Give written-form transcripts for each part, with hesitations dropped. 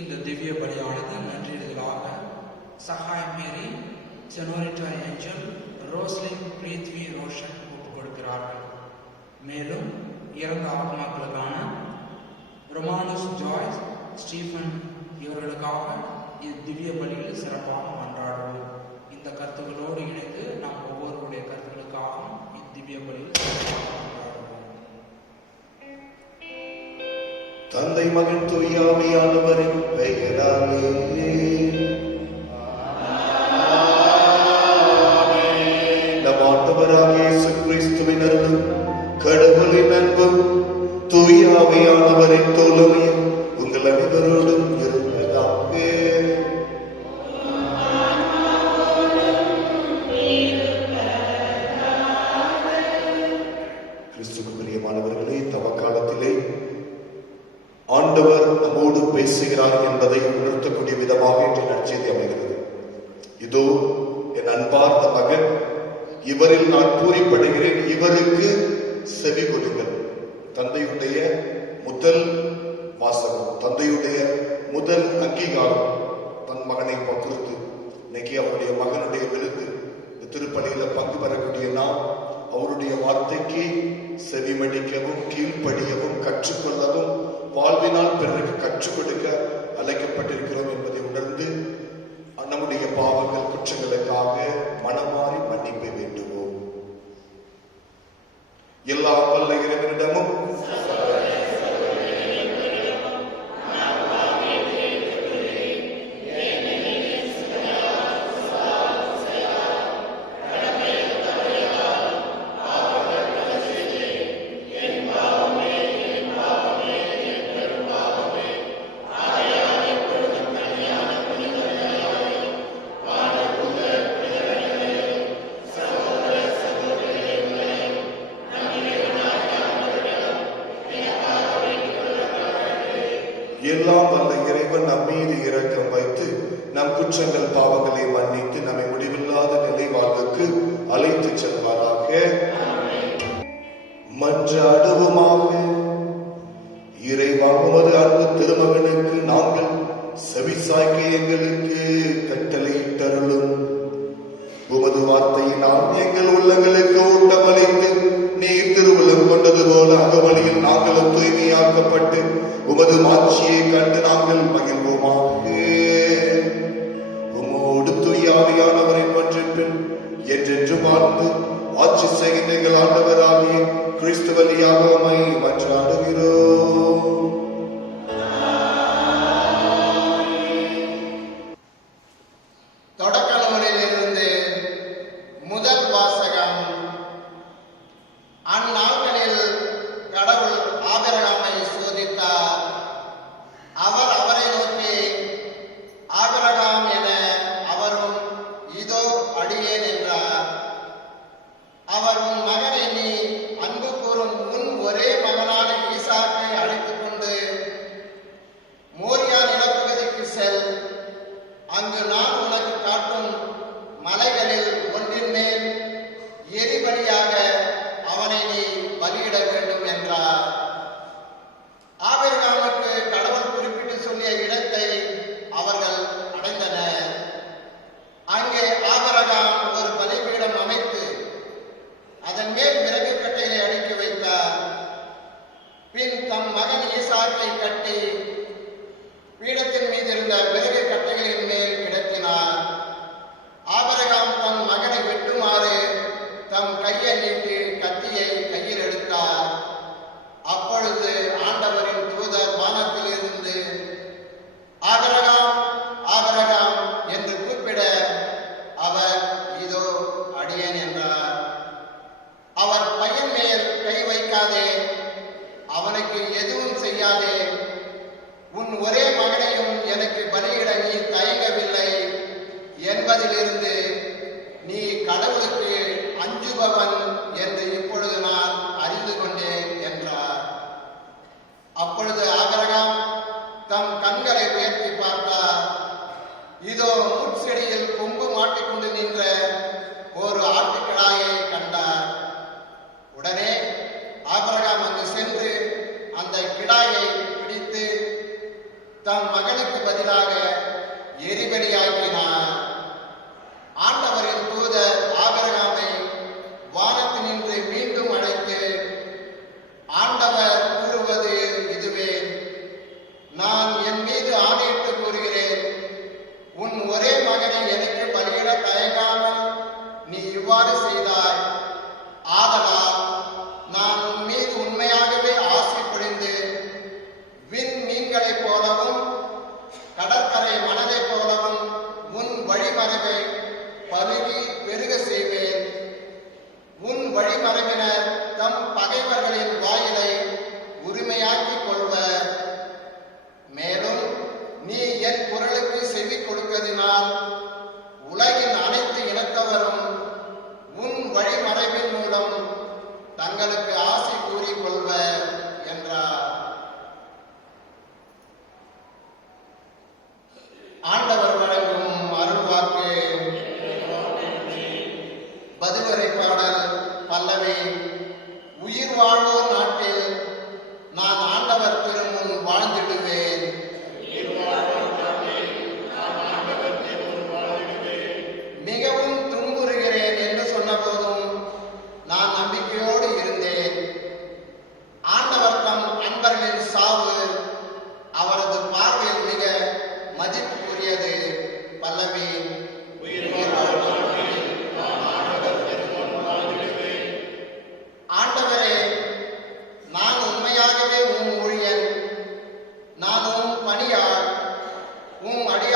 இந்த திவ்ய பலியானது நன்றிடுதலாக சகாய் மேரி, செனோரிட்டா angel, Roslin Prithvi Roshan ஒப்புக் கொடுக்கிறார்கள். மேலும் இறந்த ஆத்மாக்களுக்கான ரொமானஸ் ஜாய்ஸ், ஸ்டீஃபன் இவர்களுக்காக திவ்ய பலியில் சிறப்பாக மன்றாடுவோம். இந்த கருத்துக்களோடு இணைந்து நாம் ஒவ்வொருவருடைய கருத்துக்களுக்காகவும் இத்திவ்ய பலியில் சிறப்பாக மன்றாடுவோம். தந்தை மகன் தூய ஆவியானவரின் பெயராலே நம் ஆண்டவராகிய இயேசு கிறிஸ்துவின் அருளும் கடவுளின் அன்பும் தூய ஆவியானவரின் தோழமையும் உங்கள் அனைவரோடும் இருப்பதாக. கிறிஸ்துவுக்கு பிரியமானவர்களே, தவக்காலத்திலே ஆண்டவர் நம்மோடு பேசுகிறார் என்பதை உணர்த்தக்கூடிய விதமாக இன்று நற்செய்தி அமைகிறது. இதோ என் அன்பார்ந்த மகன், இவரில் நான் பூரிப்படைகிறேன், இவருக்கு செவி கொடுங்கள். தந்தையுடைய முதல் வாசகம், தந்தையுடைய முதல் அங்கீகாரம் தன் மகனை பகிர்ந்து இன்னைக்கு அவருடைய மகனுடைய விருது திருப்பலியில பங்கு பெறக்கூடிய நாம் அவருடைய வார்த்தைக்கு செவிமடிக்கவும் கீழ்ப்படியவும் கற்றுக்கொள்ளவும் வாழ்வினால் பிறருக்கு கற்றுக் கொடுக்க அழைக்கப்பட்டிருக்கிறோம் என்பதை உணர்ந்து நம்முடைய பாவங்கள் குற்றங்களுக்காக மனமாறி மன்னிப்பை வேண்டுவோம். எல்லா வல்ல இறைவனிடமும் எல்லாம் வல்ல இறைவன் நம் மீது இரக்கம் வைத்து நம் குற்றங்கள் பாவங்களை மன்னித்து நம்மை முடிவில்லாத நிலை வாழ்வுக்கு அழைத்து செல்வாராக. மன்றாடுவோமாக. இறைவா, உமது அன்பு திருமகனுக்கு நாங்கள் செவிசாய்க்க எங்களுக்கு கட்டளையிட்டருளும். உமது வார்த்தையினால் எங்கள் உள்ளங்களுக்கு ஊட்டமளித்து நீர் திருவுளம் கொண்டது போல அகவழியில் நாங்களும் தூய்மையாக்கப்பட்டு உமது மாட்சியை கண்டு நாங்கள் மகிழ்வோமாக. உமோடு தூய ஆவியானவரின் ஒன்றிப்பில் என்றென்று வாழ்ந்து ஆட்சி செய்கின்ற எங்கள் ஆண்டவராகிய கிறிஸ்து வழியாக உம்மை மன்றாடுகிறோம். தம் மகனுக்கு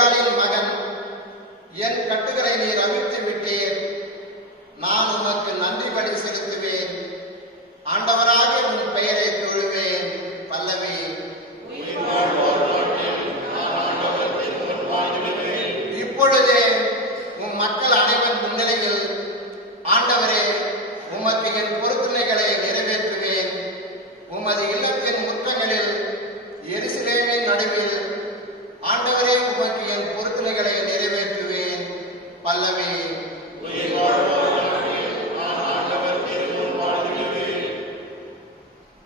கொலையாளியின் மகன், என் கட்டுகளை நீர் அவிழ்த்து விட்டீர். நான் உமக்கு நன்றி பலி செலுத்துவேன். ஆண்டவராக உன் பெயரை தொழுவேன். பல்லவி. இப்பொழுதே உம் மக்கள் அனைவர் முன்னிலையில் ஆண்டவரே, உமக்கு என் பொருத்தனைகளை நிறைவேற்றுவேன். உமது இல்லத்தின் முற்றங்களில் எருசலேமின் நடுவில் ஆண்டவரே, உமக்கு என் பொருத்தனைகளை நிறைவேற்றுவேன். பல்லவி.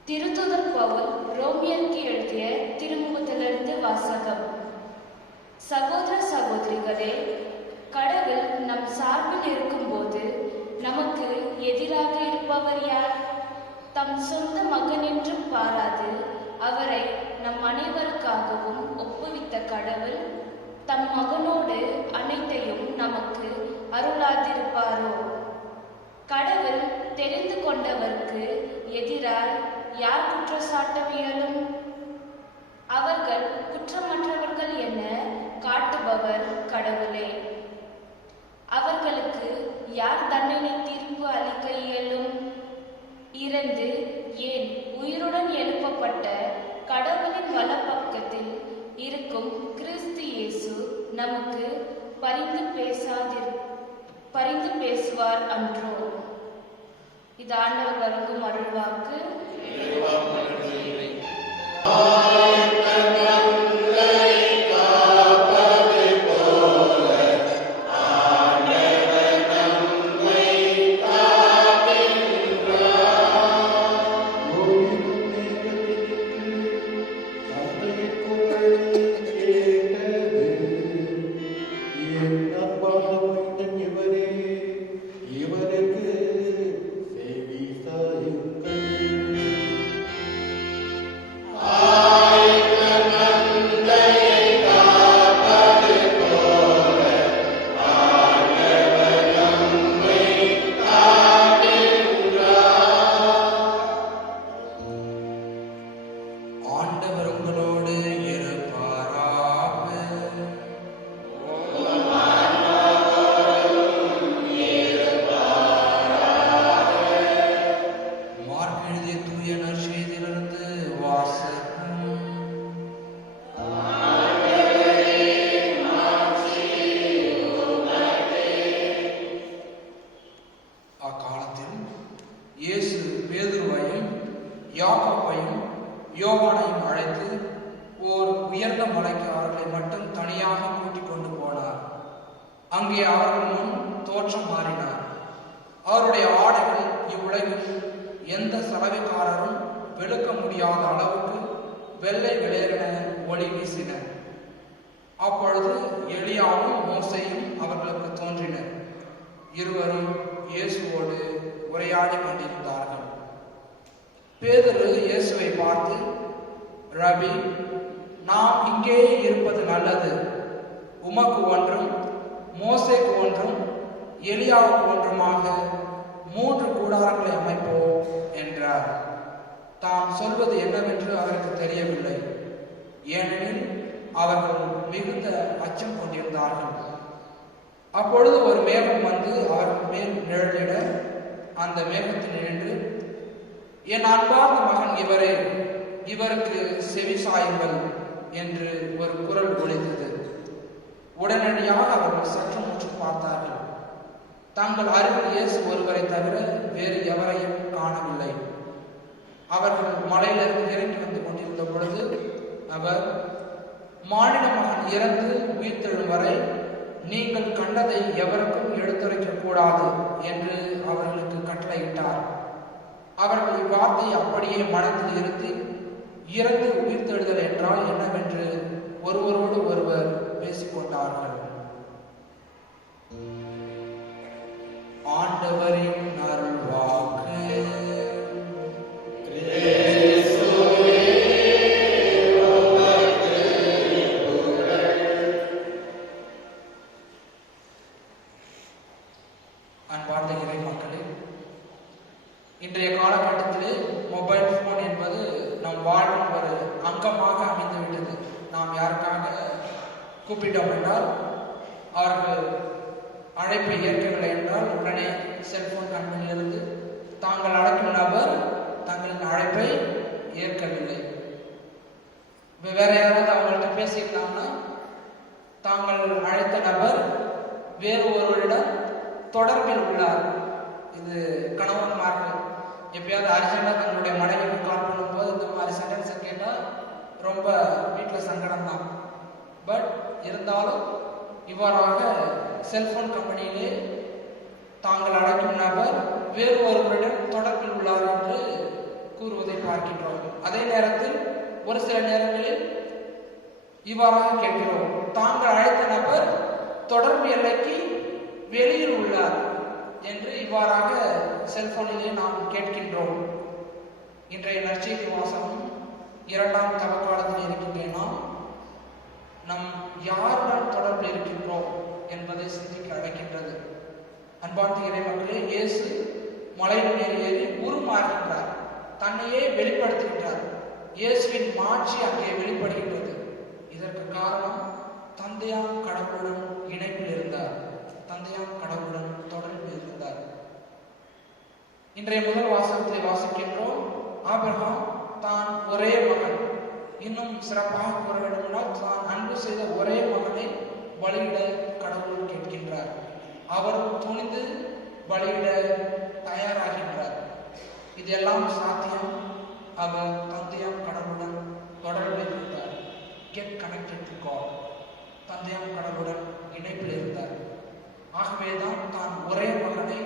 திருத்தூதர் பவுல் ரோமியருக்கு எழுதிய திருமுகத்திலிருந்து வாசகம். சகோதர சகோதரிகளே, கடவுள் நம் சார்பில் இருக்கும்போது நமக்கு எதிராக இருப்பவர் யார்? தம் சொந்த மகன் என்றும் பாராது அவரை நம் அனைவருக்காகவும் ஒப்புவித்த கடவுள் தம் மகனோடு அனைத்தையும் நமக்கு அருளாதிருப்பாரோ? கடவுள் தெரிந்து கொண்டவருக்கு எதிராய் யார் குற்றச்சாட்ட இயலும்? அவர்கள் குற்றமற்றவர்கள் என காட்டுபவர் கடவுளே. அவர்களுக்கு யார் தண்டனை தீர்ப்பு அளிக்க இயலும்? இறந்து ஏன் உயிருடன் எழுப்பப்பட்ட கடவுளின் வலப்பக்கத்தில் இருக்கும் கிறிஸ்து இயேசு நமக்கு பரிந்து பேசுவார் அன்றோ? இது ஆண்டவர் வழங்கும் அருள்வாக்கு. இயேசு பேதுருவையும் யாக்கோபையும் யோவானையும் அழைத்து ஓர் உயர்ந்த மலைக்கு அவர்களை மட்டும் தனியாக கூட்டிக் கொண்டு போனார். அங்கே அவர்கள் முன் தோற்றம் மாறினார். அவருடைய ஆடைகள் இவ்வுலகில் எந்த சலவைக்காரரும் வெளுக்க முடியாத அளவுக்கு வெள்ளை வெளியேறின ஒளி வீசின. அப்பொழுது எலியாவும் மோசேயும் அவர்களுக்கு தோன்றினர். இருவரும் இயேசுவோடு உரையாடி கொண்டிருந்தார்கள். பேதுரு இயேசுவை பார்த்து, ரபி, நாம் இங்கேயே இருப்பது நல்லது. உமக்கு ஒன்றும் மோசேக்கு ஒன்றும் எலியாவுக்கு ஒன்றுமாக 3 கூடாரங்களை அமைப்போம் என்றார். தாம் சொல்வது என்னவென்று அவருக்கு தெரியவில்லை. ஏனெனில் அவர்கள் மிகுந்த அச்சம் கொண்டிருந்தார்கள். அப்பொழுது ஒரு மேகம் வந்து அவர்கள் மேல் நிழலிட அந்த மேகத்தில் நின்று, என் அன்பார்ந்த மகன் இவரே, இவருக்கு செவி சாயுங்கள் என்று ஒரு குரல் ஒலித்தது. உடனடியாக அவர்கள் சற்று முற்று பார்த்தார்கள். தங்கள் அருகில் இயேசு ஒருவரை தவிர வேறு எவரையும் காணவில்லை. அவர்கள் மலையிலிருந்து இறங்கி வந்து கொண்டிருந்த பொழுது அவர், மானிட மகன் இறந்து உயிர்த்தெழும் வரை நீங்கள் கண்டதை எவருக்கும் எடுத்துரைக்க கூடாது என்று அவர்களுக்கு கட்டளையிட்டார். அவர்கள் இவ்வார்த்தையை அப்படியே மனத்தில் இருத்தி, இறந்து உயிர்த்தெழுதல் என்றால் என்னவென்று ஒருவரோடு ஒருவர் பேசிக்கொண்டார்கள். ஆண்டவரின் அருள்வாக்கு. அன்பார்ந்த இறை மக்களே, இன்றைய காலகட்டத்திலே மொபைல் போன் என்பது நம் வாழ்வின் ஒரு அங்கமாக அமைந்துவிட்டது. நாம் யாருக்காக கூப்பிட்டோம் என்றால் அவர்கள் அழைப்பை ஏற்கவில்லை என்றால் உடனே செல்போன் கம்பெனியிலிருந்து தாங்கள் அழைக்கும் நபர் தங்களின் அழைப்பை ஏற்கவில்லை. வேற யாராவது அவங்கள்ட்ட பேசியிருந்தாங்கன்னா தாங்கள் அழைத்த நபர் வேறு ஒருவரிடம் தொடர்பில் உள்ளார். இது கணவன்மார்கள் எப்பயாவது அர்ஜென்டாக தங்களுடைய மனைவிக்கு கால் பண்ணும்போது இந்த மாதிரி சென்டென்ஸை கேட்டால் ரொம்ப வீட்டில் சங்கடம் தான். பட் இருந்தாலும் இவ்வாறாக செல்போன் கம்பெனியிலே தாங்கள் அழைக்கும் நபர் வேறு ஒருவரிடம் தொடர்பில் உள்ளார் என்று கூறுவதை பார்க்கின்றோம். அதே நேரத்தில் ஒரு சில நேரங்களில் இவ்வாறாக கேட்கிறோம், தாங்கள் அழைத்த நபர் தொடர்பு எல்லைக்கு வெளியில் உள்ளார் என்று இவ்வாறாக செல்போனிலே நாம் கேட்கின்றோம். இன்றைய நற்செய்தி வாசகம் 2ஆம் தவக்காலத்தில் இருக்கின்ற நாம் யாருடன் தொடர்பில் இருக்கின்றோம் என்பதை சிந்திக்க அழைக்கின்றது. அன்பார்ந்த இறைமக்களே, இயேசு மலையின் மேல் ஏறி உருமாறுகின்றார், தன்னையே வெளிப்படுத்துகின்றார். இயேசுவின் மாட்சி அங்கே வெளிப்படுகின்றது. இதற்கு காரணம் தந்தையாம் கடவுளுடன் இணைப்பில் இருந்தார், தந்தையாம் கடவுளுடன் தொடர்பில் இருந்தார். இன்றைய முதல் வாசகத்தை வாசிக்கின்றோம். ஆபிரகாம் தான் ஒரே மகன், இன்னும் சிறப்பாக கூற வேண்டுமென்றால் தான் அன்பு செய்த ஒரே மகனை பலியிட கடவுள் கேட்கின்றார். அவர் துணிந்து பலியிட தயாராகின்றார். இதெல்லாம் சாத்தியம் அவர் தந்தையாம் கடவுளுடன் தொடர்பில் இருந்தார். கெட் கனெக்டட் டு காட், தந்தையாம் கடவுளுடன் இணைப்பில் இருந்தார். ஆகவேதான் தான் ஒரே மகனை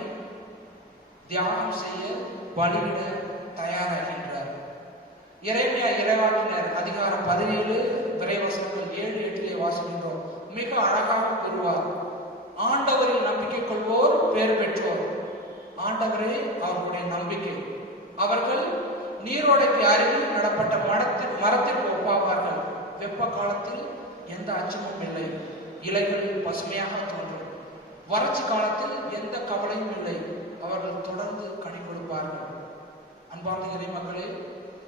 தியாகம் செய்ய பலியிட தயாராகின்றார். எரேமியா இறைவாக்கினர் அதிகாரம் 17 விரைவசனங்கள் 7-8 வாசிக்கின்றோம். மிக அழகாக கூறுவார், ஆண்டவரில் நம்பிக்கை கொள்வோர் பேர் பெற்றோர். ஆண்டவரே அவர்களுடைய நம்பிக்கை. அவர்கள் நீரோடைக்கு அருகில் நடப்பட்ட மரத்திற்கு ஒப்பாவார்கள். வெப்ப காலத்தில் எந்த அச்சமும் இல்லை, இலைகள் பசுமையாக தோன்றும். வறட்சி காலத்தில் எந்த கவலையும் இல்லை, அவர்கள் தொடர்ந்து கனி கொடுப்பார்கள். அன்பார்ந்த இறைமக்களே,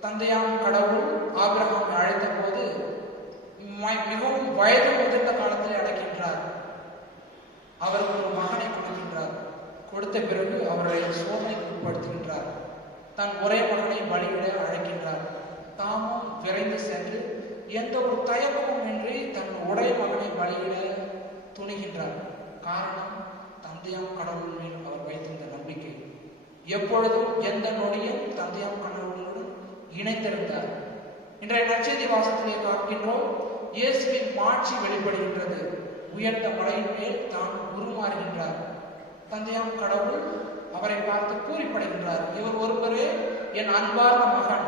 தந்தையாம் கடவுள் ஆபிரகாமை அழைத்த போது மிகவும் வயது முதிர்ந்த காலத்தில் அழைக்கின்றார். அவருக்கு ஒரு மகனை கொடுக்கின்றார். கொடுத்த பிறகு அவரை சோதனைக்கு உட்படுத்துகின்றார். தன் ஒரே மகனை பலியிட அழைக்கின்றார். தாமும் விரைந்து சென்று எந்த ஒரு தயக்கமும் இன்றி தன் ஒரே மகனை பலியிட துணிகின்றார். காரணம் தந்தையாம் கடவுள் மேல் அவர் வைத்திருந்த நம்பிக்கை. எப்பொழுதும் எந்த நொடியும் தந்தையாம் கடவுளோடு இணைந்திருந்தார். இன்றைய நற்செய்தி வாசகத்திலே பார்க்கின்றோம், இயேசுவின் மாட்சி வெளிப்படுகின்றது. உயர்ந்த மலையின் மேல் தான் உருமாறுகின்றார். தந்தையாம் கடவுள் அவரை பார்த்து பூரிப்படைகின்றார். இவர் ஒருவரே என் அன்பார்ந்த மகன்,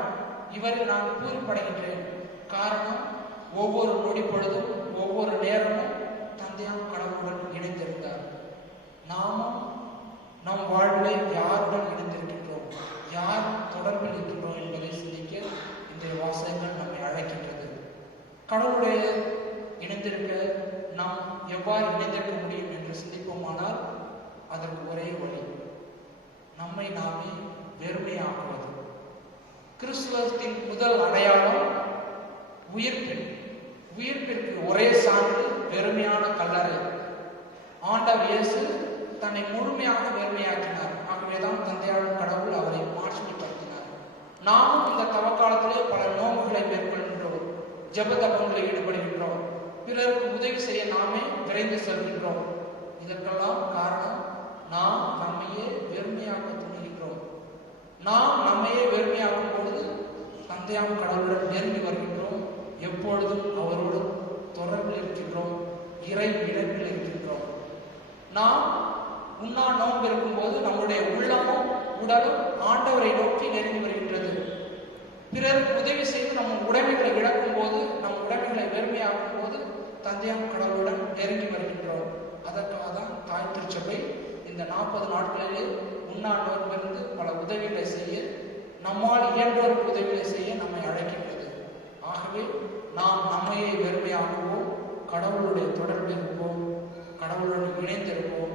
இவரில் நான் பூரிப்படைகின்றேன். காரணம் ஒவ்வொரு நொடி பொழுதும் ஒவ்வொரு நேரமும் தந்தையாம் கடவுளுடன் இணைந்திருந்தார். நாமும் நம் வாழ்விலே யாருடன் இணைந்திருக்கின்றோம், யார் தொடர்பில் இருக்கின்றோம் என்பதை சிந்திக்க இந்த வாசகங்கள் நம்மை அழைக்கின்றது. கடவுளுடைய இணைந்திருக்க நாம் எவ்வாறு இணைந்திருக்க முடியும் என்று சிந்திப்போமானால் அதற்கு ஒரே வழி, நம்மை நாமே வெறுமையாக்குவது. கிறிஸ்துவத்தின் முதல் அடையாளம் உயிர்ப்பிற்கு ஒரே சான்று வெறுமையான கல்லறை. ஆண்டவர் இயேசு தன்னை முழுமையாக வெறுமையாக்கினார். ஆகவேதான் தந்தையாளர் கடவுள் அவரை மாட்சிமைப்படுத்தினார். நாமும் இந்த தவக்காலத்திலே பல நோன்புகளை மேற்கொள்கின்றோம், ஜெப தபங்களில் ஈடுபடுகின்றோம், பிறருக்கு உதவி செய்ய நாமே விரைந்து செல்கின்றோம். இதற்கெல்லாம் காரணம் நாம் நம்மையே வெறுமையாக்க துணிகின்றோம். நாம் நம்மையே வெறுமையாக்கும் பொழுது தந்தையாம் கடவுளுடன் நெருங்கி வருகின்றோம். எப்பொழுதும் அவரோடு தொடர்பில் இருக்கின்றோம், இறை இழப்பில் இருக்கின்றோம். நாம் உண்ணா நோன்பு இருக்கும்போது நம்முடைய உள்ளமும் உடலும் ஆண்டவரை நோக்கி நெருங்கி வருகின்றது. பிறருக்கு உதவி செய்து நம் உடைமைகளை இழக்கும் போது, நம் உடைமைகளை வெறுமையாக்கும் போது தந்தையாம் கடவுளுடன் நெருங்கி வருகின்றோம். அதற்காக தான் தாய் திருச்சபை இந்த 40 நாட்களிலே உண்ணா நோன்பிருந்து பல உதவிகளை செய்ய, நம்மால் இயன்றோருக்கு உதவிகளை செய்ய நம்மை அழைக்கின்றது. ஆகவே நாம் நம்மையே வெறுமையாக்குவோம், கடவுளுடைய தொடர்பில் இருப்போம், கடவுளுடன் இணைந்திருப்போம்.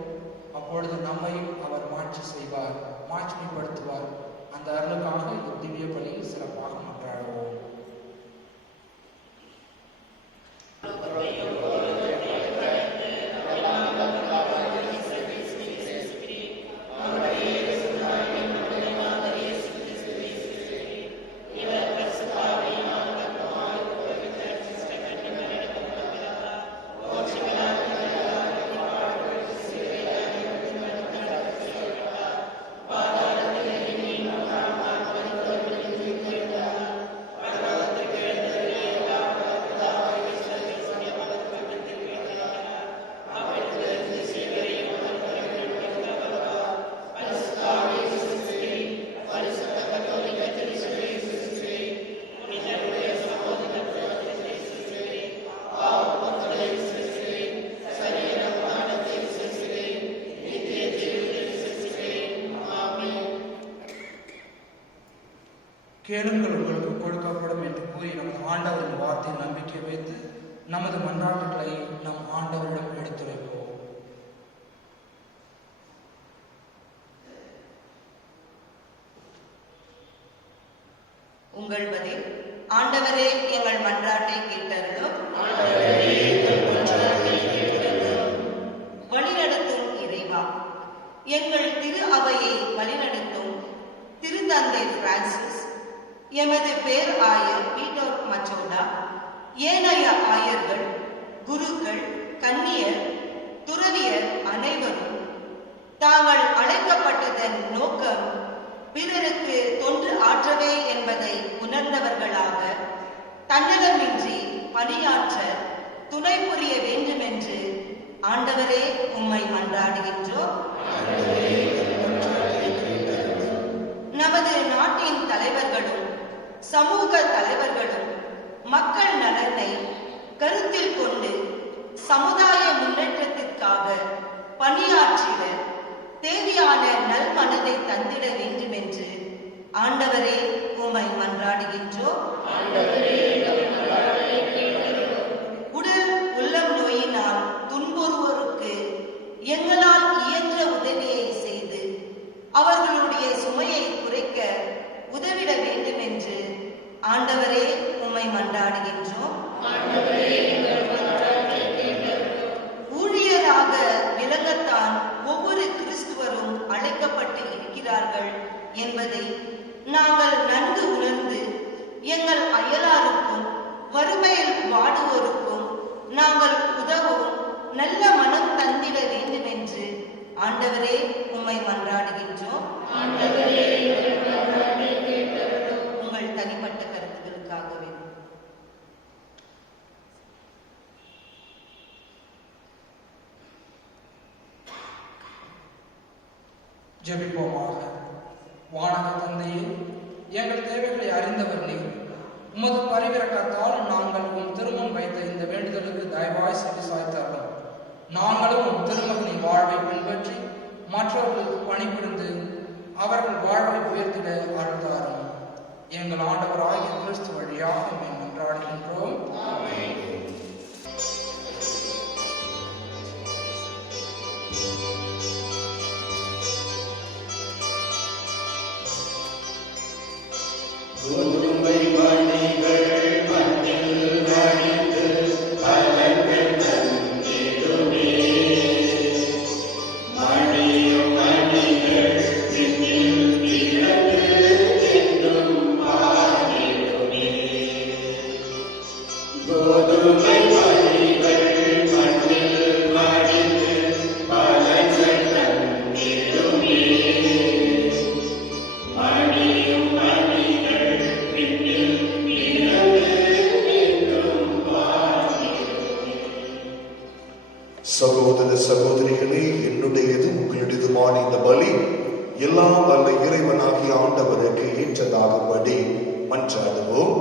அப்பொழுது நம்மையும் அவர் மாட்சி செய்வார், மாட்சிமைப்படுத்துவார். அந்த அருளுக்காக இந்த திவ்ய பலியில் சிறப்பாக மன்றாடுவோம். கேளுங்கள் உங்களுக்கு கொடுக்கப்படும் என்று கூறி நமது ஆண்டவரின் வார்த்தையில் நம்பிக்கை வைத்து நமது மன்றாட்டுகளை நம் ஆண்டவரிடம் எடுத்துரைப்போம். உங்கள் பதில்: ஆண்டவரே எங்கள் மன்றாட்டை கேட்டருளும். வழிநடத்தும் இறைவா, எங்கள் திரு அவையை வழிநடத்தும் திருத்தந்தை பிரான்சிஸ், எமது பேர் ஆயர் பீட்டர் மச்சோடா, ஏனைய ஆயர்கள், குருக்கள், கன்னியர், துறவியர் அனைவரும் தாங்கள் அழைக்கப்பட்டதன் நோக்கம் பிறருக்கு தொண்டு ஆற்றவே என்பதை உணர்ந்தவர்களாக தன்னலமின்றி பணியாற்ற துணை புரிய வேண்டும் என்று ஆண்டவரே உம்மை மன்றாடுகின்றோம். நமது நாட்டின் தலைவர்களும் சமூக தலைவர்களும் மக்கள் நலனை கருத்தில் கொண்டு சமுதாய முன்னேற்றத்திற்காக பணியாற்றிட தேவையான நல்மனதை தந்திட வேண்டும் என்று ஆண்டவரே உம்மை மன்றாடுகின்றோம். உடல் உள்ளம் நோயினால் துன்புறுவோருக்கு எங்களால் இயன்ற உதவியை செய்து அவர்களுடைய சுமையை குறைக்க உதவிட வேண்டும் என்று ஆண்டவரே உம்மை மன்றாடுகின்றோம். ஊழியராக விளங்கத்தான் ஒவ்வொரு கிறிஸ்துவரும் அழைக்கப்பட்டு இருக்கிறார்கள் என்பதை நாங்கள் நன்கு உணர்ந்து எங்கள் அயலாருக்கும் வறுமையில் வாடுவோருக்கும் நாங்கள் உதவும் நல்ல மனம் தந்திட வேண்டும் என்று ஆண்டவரே உம்மை மன்றாடுகின்றோம். உங்கள் தனிப்பட்ட கருத்துக்களுக்காகவே. ஜெபிப்போமாக. வானக தந்தையே, எங்கள் தேவைகளை அறிந்தவர் நீர். உமது பரிவிரக்கத்தால் நாங்கள் உம் திருமணம் வைத்த இந்த வேண்டுதலுக்கு தயவாய் செவி சாய்த்தார்கள். நாங்களும் உம் திருமகனின் வாழ்வை பின்பற்றி மற்றவர்களுக்கு பணிபுரிந்து அவர்கள் வாழ்வை உயர்த்திட அருள்தாரும். எங்கள் ஆண்டவர் ஆகிய கிறிஸ்து வழியாக மன்றாடுகின்றோம். சகோதர சகோதரிகளே, என்னுடையது உங்களுடையதுமான இந்த பலி எல்லாம் வல்ல இறைவனாகிய ஆண்டவருக்கு ஏற்றதாகும்படி மன்றாடுவோம்.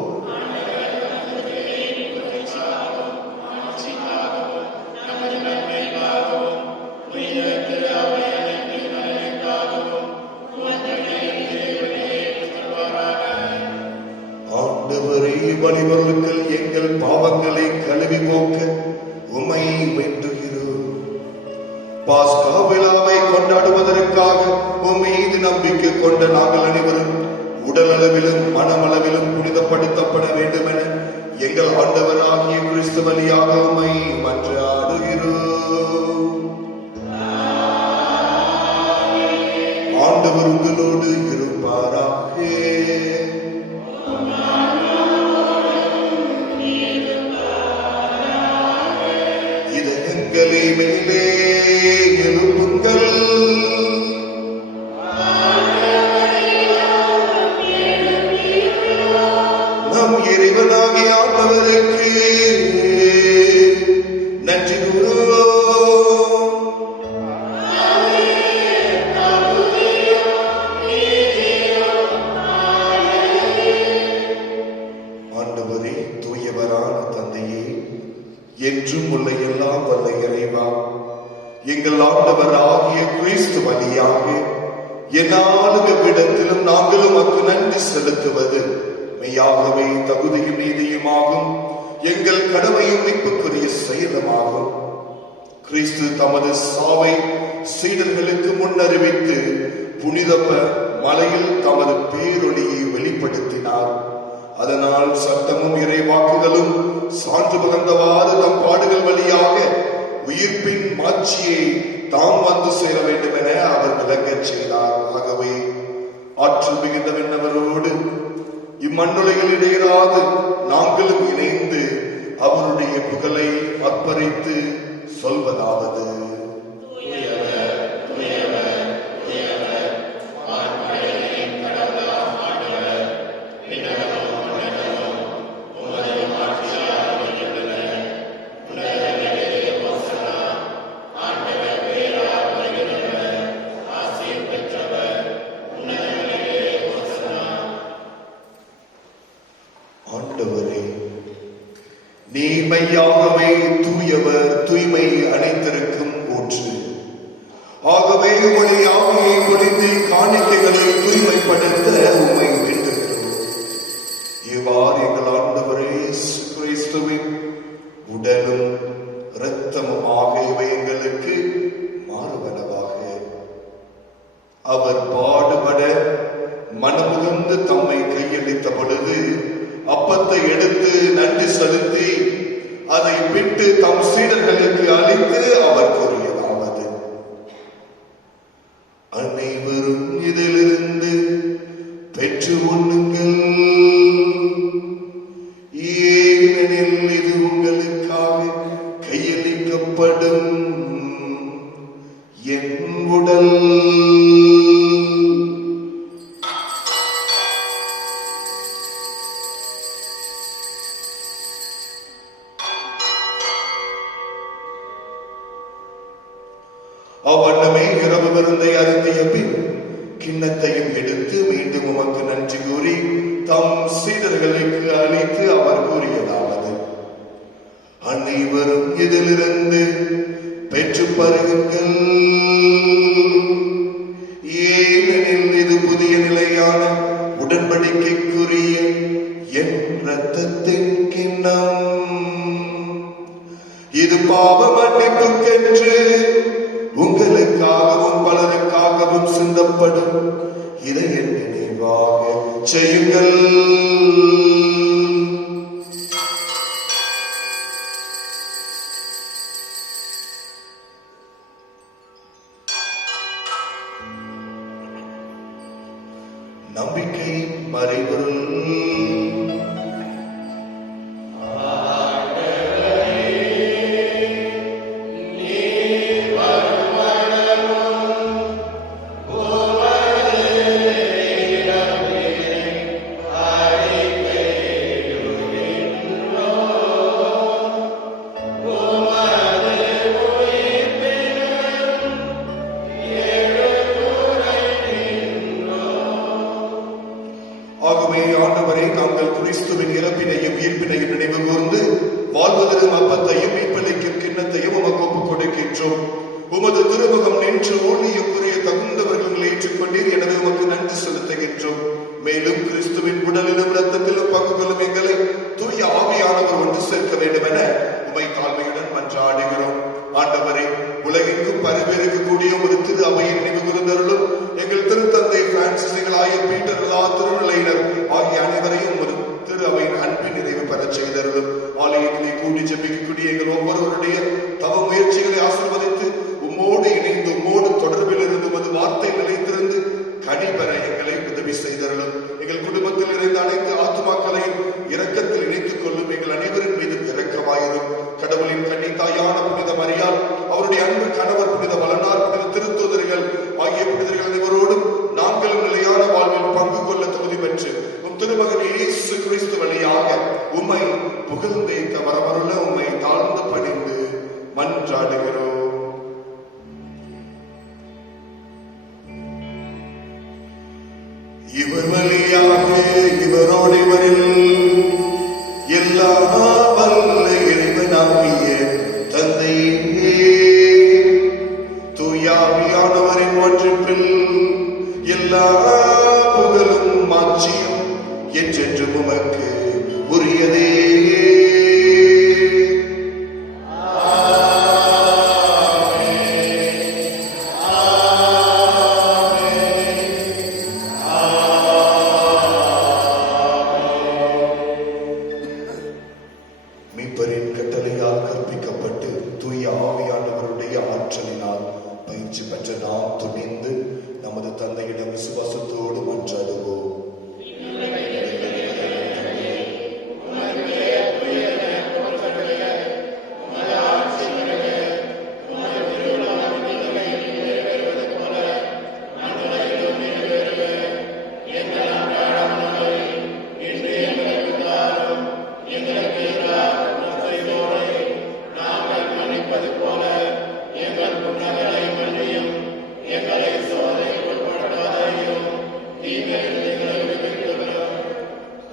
ஆண்டவரே, பலிபொருட்கள் எங்கள் பாவங்களை கழுவி போக்க உம்மை வேண்டுகிறோம். பாஸ்கா விழாவை கொண்டாடுவதற்காக உம் மீது நம்பிக்கை கொண்ட நாங்கள் அனைவரும் உடல் அளவிலும் மனமளவிலும் புனிதப்படுத்தப்பட வேண்டும் என எங்கள் ஆண்டவராகிய கிறிஸ்து வழியாக உம்மை மன்றாடுகிறோம். ஆண்டவர் உங்களோடு இருப்பாராக. இதயங்களை மேலே எழுப்புங்கள். நம் இறைவனாகிய ஆண்டவருக்கு நன்றி கூறுவோம். ஆண்டவரே, தூயவரான தந்தையே, என்றும் உள்ள எல்லாம் வல்ல இறைவா, எங்கள் ஆண்டவர் ஆகிய கிறிஸ்து வழியாக என்னாலும் எவ்விடத்திலும் நாங்களும் உமக்கு நன்றி செலுத்துவது மெய்யாகவே தகுதியும் நீதியுமாகும், எங்கள் கடமையும் மீட்புக்குரிய செயலுமாகும். கிறிஸ்து தமது சாவை சீடர்களுக்கு முன்னறிவித்து புனித மலையில் தமது பேரொளியை வெளிப்படுத்தினார். அதனால் சட்டமும் இறைவாக்குகளும் சான்று பகர்ந்தவாறு தம் பாடுகள் வழியாக உயிர்ப்பின் மாட்சியை தாம் வந்து சேர வேண்டும் என அவர் விளங்கச் செய்தார். ஆகவே ஆற்றல் மிகுந்த விண்ணவரோடு இம்மண்ணுலகில் இடையராது நாங்களும் இணைந்து அவருடைய புகழை அர்ப்பணித்து சொல்வதாவது: ஆண்டவரே, நீ மெய்யாகவே தூயவர், தூய்மை அனைத்திற்கும் ஊற்று. ஆகவே உம்முடைய ஆவியை பொழிந்து காணிக்கைகளை தூய்மைப்படுத்த உம்மை வேண்டுகிறோம். இவ்வாறு எங்கள் ஆண்டவரே இயேசு கிறிஸ்துவின் உடலும் இரத்தமும் ஆகியவை எங்களுக்கு மாறுவனவாக. அவர் பாடுபட மனமுகந்து தம்மை கையளித்த பொழுது அப்பத்தை எடுத்து நன்றி செலுத்தி அதை பிட்டு தம் சீடர்களுக்கு அளித்து அவர் கூறியதாவது: அனைவரும் இதிலிருந்து பெற்று உண்ணுங்கள், ஏனெனில் இது உங்களுக்காக கையளிக்கப்படும் என் உடல். அவ்வண்ணமே இரவு விருந்தை அருந்திய பின் கிண்ணத்தையும் எடுத்து மீண்டும் உமக்கு நன்றி கூறி தம் சீடர்களுக்கு அளித்து அவர் கூறியதாவது: அனைவரும் இதிலிருந்து பெற்று பருகுங்கள், ஏனெனில் இது புதிய நிலையான உடன்படிக்கைக்குரிய என் இரத்தத்தின் கிண்ணம். இது பாவ மன்னிப்புக்கென்று உங்களுக்காகவும் பலருக்காகவும் சிந்தப்படும். இதை என் நினைவாக செய்யுங்கள். நம்பிக்கை மறைபொருள். ஆகவே ஆண்டவரை, நாங்கள் கிறிஸ்துவின் இறப்பினையும் உயிர்ப்பினையும் நினைவு கூர்ந்து வாழ்வதற்கும் அப்பத்தையும் மீட்பளிக்கும் கிண்ணத்தையும் உமக்கு ஒப்புக் கொடுக்கின்றோம். உமது திருமுகம் நின்று ஊழியக்குரிய தகுந்தவர்கள் ஏற்றுக்கொண்டீர். எனவே உமக்கு நன்றி செலுத்துகின்றோம். மேலும் கிறிஸ்துவின் உடலிலும் இரத்தத்திலும் பங்கு கொள்ளும் எங்களை தூய ஆவியானவர் ஒன்று சேர்க்க வேண்டும் என உமை தாழ்மையுடன் மன்றாடுகிறோம். ஆண்டவரை, உலகெங்கும் பரவிருக்கக்கூடிய ஒரு திரு அவையை நினைவு கூர்ந்தருளும். எங்கள் திருத்தந்தை பிரான்சிஸ், எங்கள் ஆயர் பீட்டர், எல்லா திருநிலையினர் ஆகிய அனைவரையும் ஒரு திரு அவையின் அன்பின் நிறைவு பெறச் செய்தருளும். ஆலயத்திலே கூடி ஜெபிக்கக்கூடிய எங்கள் ஒவ்வொருவருடைய தவ முயற்சிகளை ஆசீர்வதித்து உம்மோடு இணைந்து உம்மோடு தொடர்பில் இருந்து உமது வார்த்தை நிலைத்திருந்து கனி பெற எங்களை உதவி செய்தருளும். எங்கள் குடும்பத்தில் இருந்த அனைத்து ஆத்துமாக்களையும் இரக்கத்தில் இணைத்துக் கொள்ளும். எங்கள் அனைவரின் மீது இரக்கமாயிரும். கடவுளின் கன்னி தாயான புனித மரியாள், அவருடைய அன்பு கணவர் புனித வளனார், புனித திருத்தூதர்கள் ஆகிய புனிதர்கள் அனைவரோடும் நாங்களும் நிலையான வாழ்வில் பங்கு கொள்ள தகுதி பெற்று உம் திருமகன் இயேசு கிறிஸ்து வழியாக உம்மை புகழ்ந்தேத்த வரவருள உம்மை தாழ்ந்து பணி மீட்சி பெற்ற நாம் துணிந்து நமது தந்தையிடம் விசுவாசத்தோடு மன்றாடுவோம்.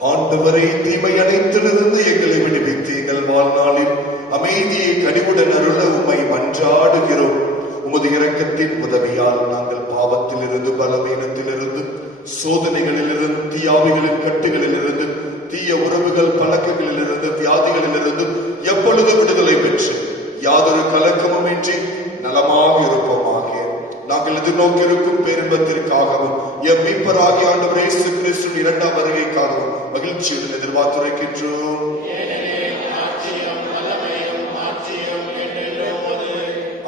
ஆண்டவரே, தீமை அனைத்திலிருந்து எங்களை விடுவித்து எங்கள் வாழ்நாளில் அமைதியை கனிவுடன் அருள உம்மை மன்றாடுகிறோம். உமது இரக்கத்தின் உதவியால் நாங்கள் பாவத்திலிருந்து, பலவீனத்திலிருந்து, சோதனைகளிலிருந்து, தீயாவிகளின் கட்டுகளிலிருந்து, தீய உறவுகள் பழக்கங்களிலிருந்து, வியாதிகளிலிருந்து எப்பொழுது விடுதலை பெற்று யாதொரு கலக்கமுமின்றி நலமாக இருப்போமாக. நாங்கள் எதிர்நோக்கி இருக்கும் பேரின்பத்திற்காகவும் எம் மீட்பராகிய ஆண்டவர் இயேசு கிறிஸ்துவின் இரண்டாம் வருகைக்காகவும் மகிழ்ச்சியுடன் எதிர்பார்த்திருக்கின்றோம்.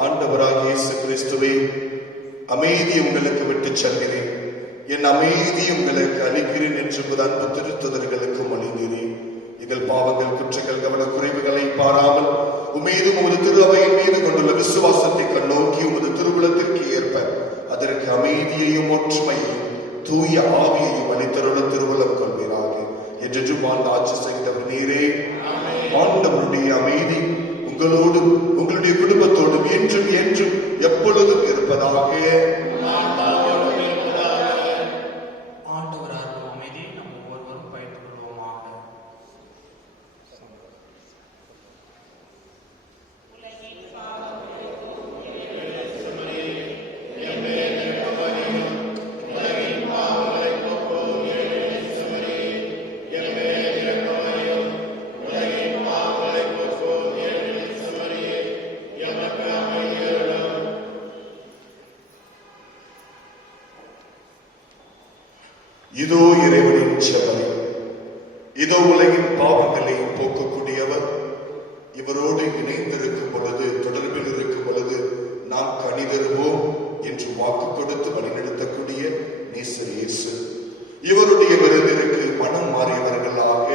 ஆண்டவராகிய இயேசு கிறிஸ்துவே, அமைதி உங்களுக்கு விட்டு செல்கிறேன், என் அமைதி உங்களுக்கு அளிக்கிறேன் என்று அன்பு திருத்துதர்களுக்கு மொழிகிறேன். எங்கள் பாவங்கள், குற்றங்கள், கவன குறைவுகளை பாராமல் உமீது உமது திரு அவையின் மீது கொண்டுள்ள விசுவாசத்தை கண்ணோக்கி உமது திருவுளத்திற்கு ஏற்ப அதற்கு அமைதியையும் ஒற்றுமையையும் தூய ஆவியையும் அளித்தருள திருவுளம் கொள்வீராக. என்று வாழ்ந்து ஆட்சி செய்தவர் நீரே. ஆண்டவருடைய அமைதி உங்களோடு, உங்களுடைய குடும்பத்தோடும் என்றும் என்றும் எப்பொழுதும் இருப்பதாக. இதோ இறைவனின் செவலை, இதோ உலகின் பாவங்களை போக்கக்கூடியவர். இவரோடு இணைந்திருக்கும் பொழுது, தொடர்பில் இருக்கும் பொழுது நாம் கனி தருவோம் என்று வாக்கு கொடுத்து வழிநடத்தக்கூடிய நேசர் இயேசு. இவருடைய விருந்திற்கு மனம் மாறியவர்களாக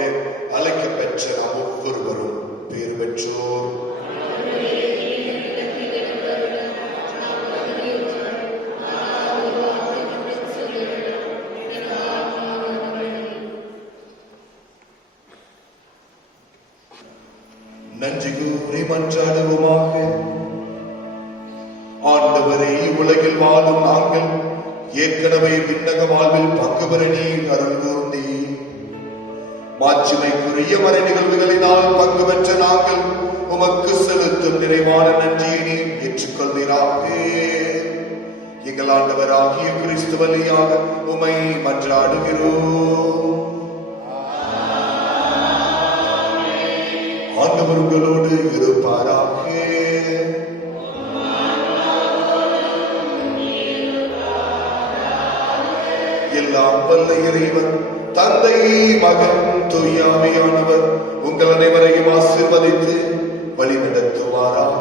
அழைக்க பெற்ற நாம் ஒவ்வொருவரும் பேர் பெற்றோர். நன்றி கூறி மன்றாடுவோமாக. ஆண்டவரே, உலகில் வாழும் நாங்கள் ஏற்கனவே விண்ணக வாழ்வில் பங்கு பெற நீர் அருள் கூர்ந்தீ. மாட்சிமைக்குரிய மறை நிகழ்வுகளினால் பங்கு பெற்ற நாங்கள் உமக்கு செலுத்தும் நிறைவான நன்றியை நீர் ஏற்றுக்கொள்வீராக. எங்கள் ஆண்டவராகிய கிறிஸ்து வழியாக உமை மன்றாடுகிறோம். ஆண்டவர் உங்களோடு இருப்பாராக. எல்லாம் வல்ல இறைவன் தந்தை, மகன், தூய ஆவியானவர் உங்கள் அனைவரையும் ஆசீர்வதித்து வழிநடத்துவாராக.